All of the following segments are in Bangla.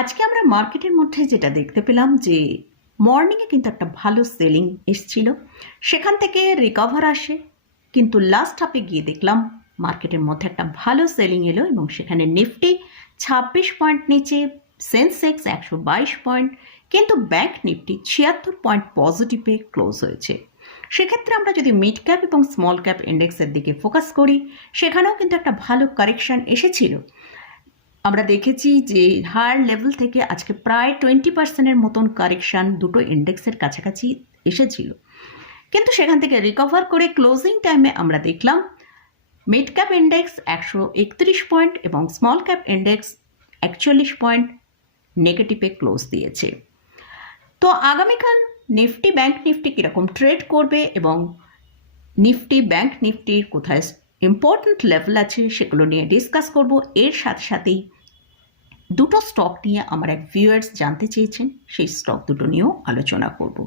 আজকে আমরা মার্কেটের মধ্যে যেটা দেখতে পেলাম যে মর্নিংয়ে কিন্তু একটা ভালো সেলিং এসছিল, সেখান থেকে রিকভার আসে, কিন্তু লাস্ট হাফে গিয়ে দেখলাম মার্কেটের মধ্যে একটা ভালো সেলিং এলো এবং সেখানে নিফটি 26 পয়েন্ট নিচে, সেন্সেক্স 122 পয়েন্ট, কিন্তু ব্যাংক নিফটি 76 পয়েন্ট পজিটিভে ক্লোজ হয়েছে। সেক্ষেত্রে আমরা যদি মিড ক্যাপ এবং স্মল ক্যাপ ইন্ডেক্সের দিকে ফোকাস করি, সেখানেও কিন্তু একটা ভালো কারেকশন এসেছিল। আমরা দেখেছি যে হায়ার লেভেল থেকে আজকে প্রায় 20% মতন কারেকশান দুটো ইন্ডেক্সের কাছাকাছি এসেছিল, কিন্তু সেখান থেকে রিকভার করে ক্লোজিং টাইমে আমরা দেখলাম মিড ক্যাপ ইন্ডেক্স 131 পয়েন্ট এবং স্মল ক্যাপ ইন্ডেক্স 41 পয়েন্ট নেগেটিভে ক্লোজ দিয়েছে। তো আগামীকাল নিফটি ব্যাংক নিফটি কীরকম ট্রেড করবে এবং নিফটি ব্যাংক নিফটির কোথায় ইম্পর্ট্যান্ট লেভেল আছে সেগুলো নিয়ে ডিসকাস করব। এর সাথে সাথেই দুটো স্টক নিয়ে আমার এক ভিউয়ার্স জানতে চেয়েছেন, সেই স্টক দুটো নিয়েও আলোচনা করব।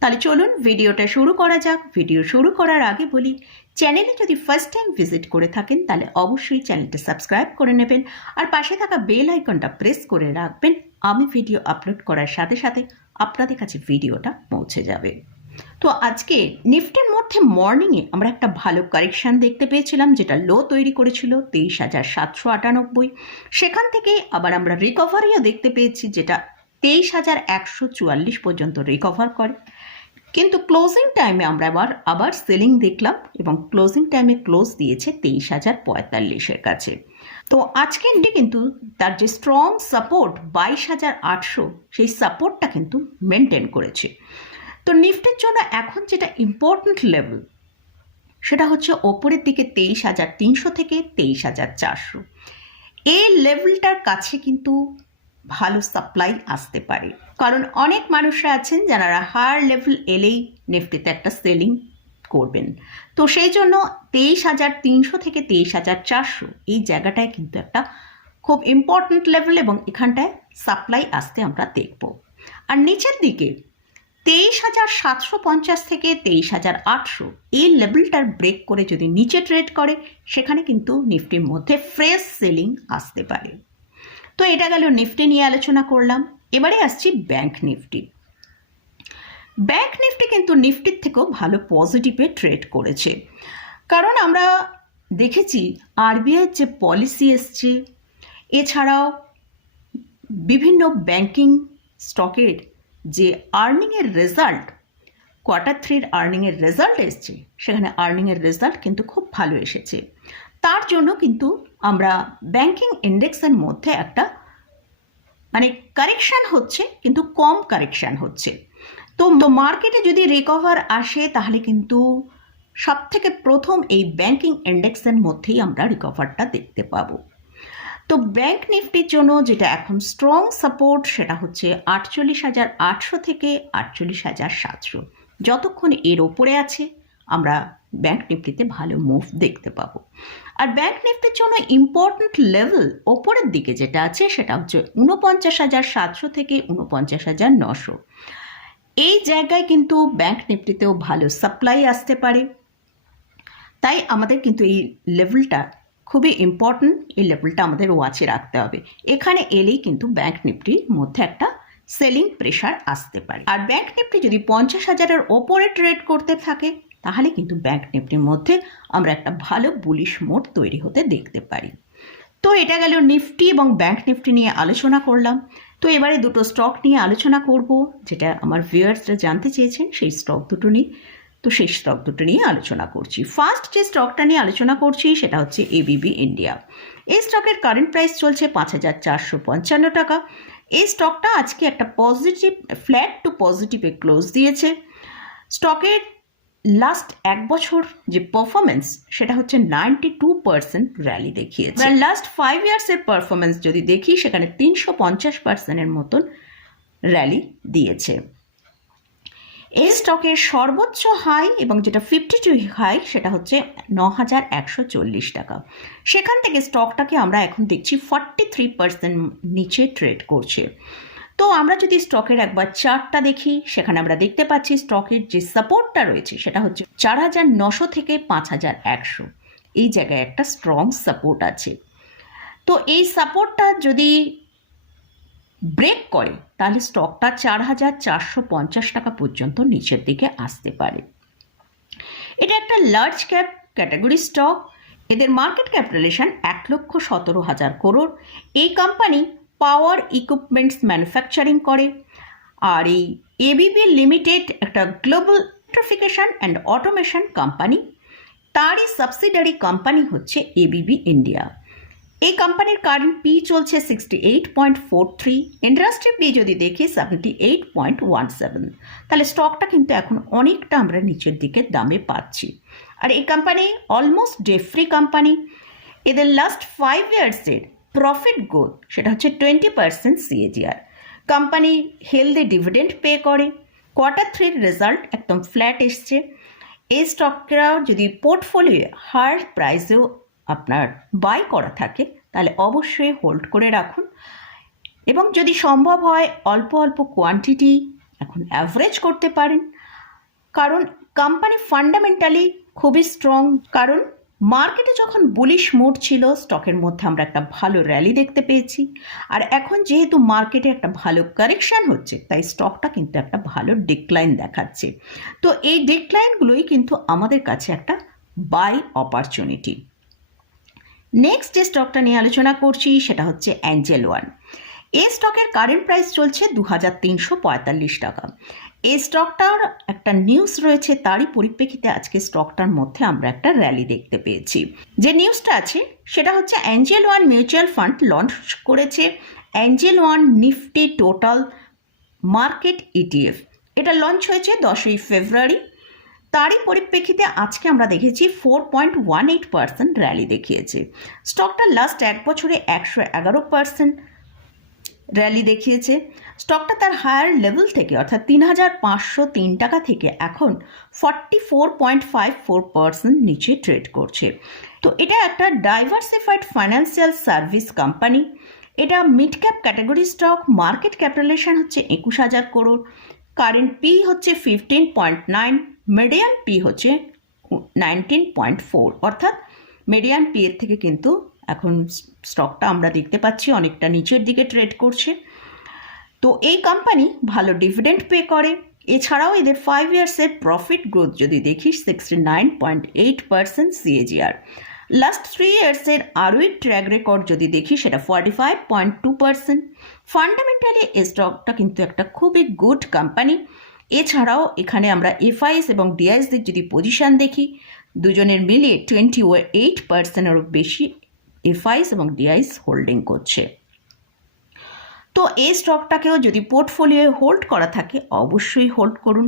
তাহলে চলুন ভিডিওটা শুরু করা যাক। ভিডিও শুরু করার আগে বলি, চ্যানেলে যদি ফার্স্ট টাইম ভিজিট করে থাকেন তাহলে অবশ্যই চ্যানেলটা সাবস্ক্রাইব করে নেবেন আর পাশে থাকা বেল আইকনটা প্রেস করে রাখবেন। আমি ভিডিও আপলোড করার সাথে সাথে আপনাদের কাছে ভিডিওটা পৌঁছে যাবে। তো আজকে নিফটির মধ্যে মর্নিংয়ে আমরা একটা ভালো কারেকশান দেখতে পেয়েছিলাম, যেটা লো তৈরি করেছিল 23,798। সেখান থেকে আবার আমরা রিকভারিও দেখতে পেয়েছি, যেটা 23,144 পর্যন্ত রিকভার করে, কিন্তু ক্লোজিং টাইমে আমরা আবার সেলিং দেখলাম এবং ক্লোজিং টাইমে ক্লোজ দিয়েছে 23,045-এর কাছে। তো আজকে কিন্তু তার যে স্ট্রং সাপোর্ট 22,800, সেই সাপোর্টটা কিন্তু মেনটেন করেছে। তো নিফটির জন্য এখন যেটা ইম্পর্ট্যান্ট লেভেল সেটা হচ্ছে ওপরের দিকে 23,300 থেকে 23,400। এই লেভেলটার কাছে কিন্তু ভালো সাপ্লাই আসতে পারে, কারণ অনেক মানুষরা আছেন যারা হায়ার লেভেল এলেই নিফটিতে একটা সেলিং করবেন। তো সেই জন্য 23,300 থেকে 23,400 এই জায়গাটায় কিন্তু একটা খুব ইম্পর্ট্যান্ট লেভেল এবং এখানটায় সাপ্লাই আসতে আমরা দেখব। আর নিচের দিকে 23,750 থেকে 23,800 এই লেভেলটার ব্রেক করে যদি নিচে ট্রেড করে, সেখানে কিন্তু নিফটির মধ্যে ফ্রেশ সেলিং আসতে পারে। তো এটা গেল নিফটি নিয়ে আলোচনা করলাম। এবারে আসছি ব্যাংক নিফটি। ব্যাংক নিফটি কিন্তু নিফটির থেকেও ভালো পজিটিভে ট্রেড করেছে, কারণ আমরা দেখেছি আরবিআইয়ের যে পলিসি এসছে, এছাড়াও বিভিন্ন ব্যাংকিং স্টকের যে আর্নিংয়ের রেজাল্ট, Q3 আর্নিংয়ের রেজাল্ট এসছে, সেখানে আর্নিংয়ের রেজাল্ট কিন্তু খুব ভালো এসেছে। তার জন্য কিন্তু আমরা ব্যাংকিং ইন্ডেক্সের মধ্যে একটা কারেকশান হচ্ছে, কিন্তু কম কারেকশান হচ্ছে। তো মার্কেটে যদি রিকভার আসে তাহলে কিন্তু সব থেকে প্রথম এই ব্যাংকিং ইন্ডেক্সের মধ্যেই আমরা রিকভারটা দেখতে পাবো। তো ব্যাংক নিফটির জন্য যেটা এখন স্ট্রং সাপোর্ট সেটা হচ্ছে 48,800 থেকে 48,700। যতক্ষণ এর ওপরে আছে আমরা ব্যাংক নিফটিতে ভালো মুভ দেখতে পাবো। আর ব্যাংক নিফটির জন্য ইম্পর্ট্যান্ট লেভেল ওপরের দিকে যেটা আছে সেটা হচ্ছে 49,700 থেকে 49,900। এই জায়গায় কিন্তু ব্যাংক নিফটিতেও ভালো সাপ্লাই আসতে পারে, তাই আমাদের কিন্তু এই লেভেলটা খুবই ইম্পর্ট্যান্ট। এই লেভেলটা আমাদের ওয়াচে রাখতে হবে। এখানে এলেই কিন্তু ব্যাংক নিফটির মধ্যে একটা সেলিং প্রেশার আসতে পারে। আর ব্যাংক নিফটি যদি 50,000-এর ওপরে ট্রেড করতে থাকে তাহলে কিন্তু ব্যাংক নিফটির মধ্যে আমরা একটা ভালো বুলিশ মোড তৈরি হতে দেখতে পারি। তো এটা গেল নিফটি এবং ব্যাংক নিফটি নিয়ে আলোচনা করলাম। তো এবারে দুটো স্টক নিয়ে আলোচনা করব, যেটা আমার ভিউয়ার্সরা জানতে চেয়েছেন, সেই স্টক দুটো নিয়ে। তো সেই স্টক দুটো নিয়ে আলোচনা করছি। ফার্স্ট যে স্টকটা নিয়ে আলোচনা করছি সেটা হচ্ছে এবিবি ইন্ডিয়া। এই স্টকের কারেন্ট প্রাইস চলছে 5,455 টাকা। এই স্টকটা আজকে একটা পজিটিভ ফ্ল্যাট টু পজিটিভে ক্লোজ দিয়েছে। স্টকের লাস্ট এক বছর যে পারফরমেন্স সেটা হচ্ছে 92% র্যালি দেখিয়েছে। লাস্ট 5 ইয়ার্সের পারফরমেন্স যদি দেখি, সেখানে 350%-এর মতন র্যালি দিয়েছে। এই স্টকের সর্বোচ্চ হাই এবং যেটা 52 হাই সেটা হচ্ছে 9,140 টাকা। সেখান থেকে স্টকটাকে আমরা এখন দেখছি 43% নিচে ট্রেড করছে। তো আমরা যদি স্টকের একবার চার্টটা দেখি, সেখানে আমরা দেখতে পাচ্ছি স্টকের যে সাপোর্টটা রয়েছে সেটা হচ্ছে 4,900 থেকে 5,100। এই জায়গায় একটা স্ট্রং সাপোর্ট আছে। তো এই সাপোর্টটা যদি ব্রেক করে তাহলে স্টকটা 4,450 টাকা পর্যন্ত নিচের দিকে আসতে পারে। এটা একটা লার্জ ক্যাপ ক্যাটাগরি স্টক। এদের মার্কেট ক্যাপিটালাইজেশন 1,17,000 করোড়। এই কোম্পানি পাওয়ার ইকুইপমেন্টস ম্যানুফ্যাকচারিং করে। আর এই এবিবি লিমিটেড একটা global electrification and automation company. তারই সাবসিডারি কোম্পানি হচ্ছে এবিবি ইন্ডিয়া। এই কোম্পানির কারেন্ট পি চলছে 68.43, ইন্ডাস্ট্রি পি যদি দেখি 78.17। তাহলে স্টকটা কিন্তু এখন অনেকটা আমরা নিচের দিকে দামে পাচ্ছি। আর এই company almost date free company. এদের লাস্ট 5 ইয়ার্সের প্রফিট গ্রোথ সেটা হচ্ছে 20% CAGR। Company healthy dividend pay করে। Q3 রেজাল্ট একদম ফ্ল্যাট এসছে। এই স্টকটা যদি পোর্টফোলিও হায়ার প্রাইসেও আপনার বাই করা থাকে তাহলে অবশ্যই হোল্ড করে রাখুন, এবং যদি সম্ভব হয় অল্প অল্প কোয়ান্টিটি এখন অ্যাভারেজ করতে পারেন। কারণ কোম্পানি ফান্ডামেন্টালি খুবই স্ট্রং। কারণ মার্কেটে যখন বুলিশ মুড ছিল স্টকের মধ্যে আমরা একটা ভালো র্যালি দেখতে পেয়েছি, আর এখন যেহেতু মার্কেটে একটা ভালো কারেকশান হচ্ছে তাই স্টকটা কিন্তু একটা ভালো ডিক্লাইন দেখাচ্ছে। তো এই ডিক্লাইনগুলোই কিন্তু আমাদের কাছে একটা বাই অপরচুনিটি। নেক্সট যে স্টকটা নিয়ে আলোচনা করছি সেটা হচ্ছে অ্যাঞ্জেল ওয়ান। এই স্টকের কারেন্ট প্রাইস চলছে 2,345 টাকা। এই স্টকটার একটা নিউজ রয়েছে, তারই পরিপ্রেক্ষিতে আজকে স্টকটার মধ্যে আমরা একটা র্যালি দেখতে পেয়েছি। যে নিউজটা আছে সেটা হচ্ছে Angel One mutual fund launch করেছে Angel One Nifty total market ETF। এটা লঞ্চ হয়েছে 10ই ফেব্রুয়ারি। তারই পরিপ্রেক্ষিতে আজকে আমরা দেখেছি 4.18% র্যালি দেখিয়েছে। স্টকটা লাস্ট এক বছরে 111% র্যালি দেখিয়েছে। স্টকটা তার হায়ার লেভেল থেকে অর্থাৎ 3,503 টাকা থেকে এখন 44.54% নিচে ট্রেড করছে। তো এটা একটা ডাইভার্সিফাইড ফাইন্যান্সিয়াল সার্ভিস কোম্পানি। এটা mid cap category stock. Market capitalization হচ্ছে 21,000 করোড়। কারেন্ট পি হচ্ছে 15.9, মিডিয়ান পি হচ্ছে 19.4, অর্থাৎ মিডিয়ান পি এর থেকে কিন্তু এখন স্টকটা আমরা দেখতে পাচ্ছি অনেকটা নিচের দিকে ট্রেড করছে। তো এই কোম্পানি ভালো ডিভিডেন্ড পে করে। এছাড়াও এদের 5 ইয়ার্সের প্রফিট গ্রোথ যদি দেখি 69.8% CAGR। Last 3 ইয়ার্সের ROE track record যদি দেখি সেটা 45.2%। ফান্ডামেন্টালি এই স্টকটা কিন্তু একটা খুবই গুড কোম্পানি। এছাড়াও এখানে আমরা FIs এবং DIsদের যদি পজিশন দেখি দুজনের মিলিয়ে 28%-এরও বেশি FIs এবং DIs হোল্ডিং করছে। তো এই স্টকটাকেও যদি পোর্টফোলিওয়ে হোল্ড করা থাকে অবশ্যই হোল্ড করুন।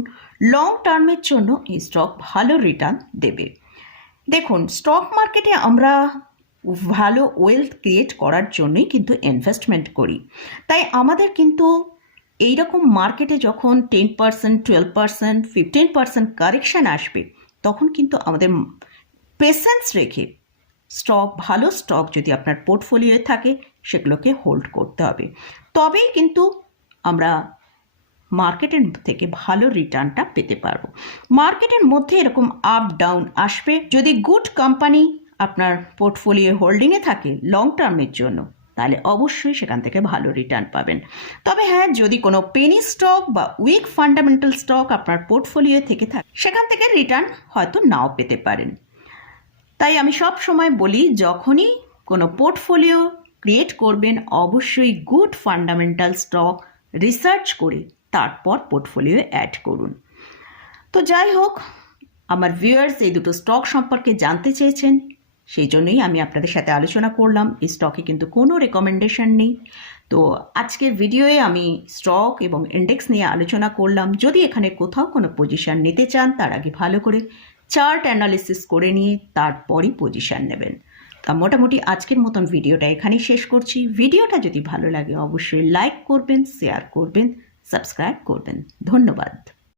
লং টার্মের জন্য এই স্টক ভালো রিটার্ন দেবে। দেখুন, স্টক মার্কেটে আমরা ভালো ওয়েলথ ক্রিয়েট করার জন্যই কিন্তু ইনভেস্টমেন্ট করি। তাই আমাদের কিন্তু এইরকম মার্কেটে যখন 10%, 12%, 15% কারেকশান আসবে তখন কিন্তু আমাদের পেশেন্স রেখে ভালো স্টক যদি আপনার পোর্টফোলিওয়ে থাকে সেগুলোকে হোল্ড করতে হবে। তবেই কিন্তু আমরা মার্কেটের থেকে ভালো রিটার্নটা পেতে পারবো। মার্কেটের মধ্যে এরকম আপ ডাউন আসবে। যদি গুড কোম্পানি আপনার পোর্টফোলিও হোল্ডিংয়ে থাকে লং টার্মের জন্য তাহলে অবশ্যই সেখান থেকে ভালো রিটার্ন পাবেন। তবে হ্যাঁ, যদি কোনো পেনি স্টক বা উইক ফান্ডামেন্টাল স্টক আপনার পোর্টফোলিও থেকে থাকে সেখান থেকে রিটার্ন হয়তো নাও পেতে পারেন। তাই আমি সব সময় বলি যখনই কোনো পোর্টফোলিও ক্রিয়েট করবেন অবশ্যই গুড ফান্ডামেন্টাল স্টক রিসার্চ করে তারপর পোর্টফোলিও অ্যাড করুন। তো যাই হোক, আমার ভিউয়ার্স এই দুটো স্টক সম্পর্কে জানতে চেয়েছেন, সেই জন্যই আমি আপনাদের সাথে আলোচনা করলাম। এই স্টকে কিন্তু কোনো রেকমেন্ডেশন নেই। তো আজকের ভিডিওয়ে আমি স্টক এবং ইন্ডেক্স নিয়ে আলোচনা করলাম। যদি এখানে কোথাও কোনো পজিশন নিতে চান তার আগে ভালো করে চার্ট অ্যানালিসিস করে নিয়ে তারপরই পজিশন নেবেন। তা মোটামুটি আজকের মতন ভিডিওটা এখানেই শেষ করছি। ভিডিওটা যদি ভালো লাগে অবশ্যই লাইক করবেন, শেয়ার করবেন, সাবস্ক্রাইব করবেন। ধন্যবাদ।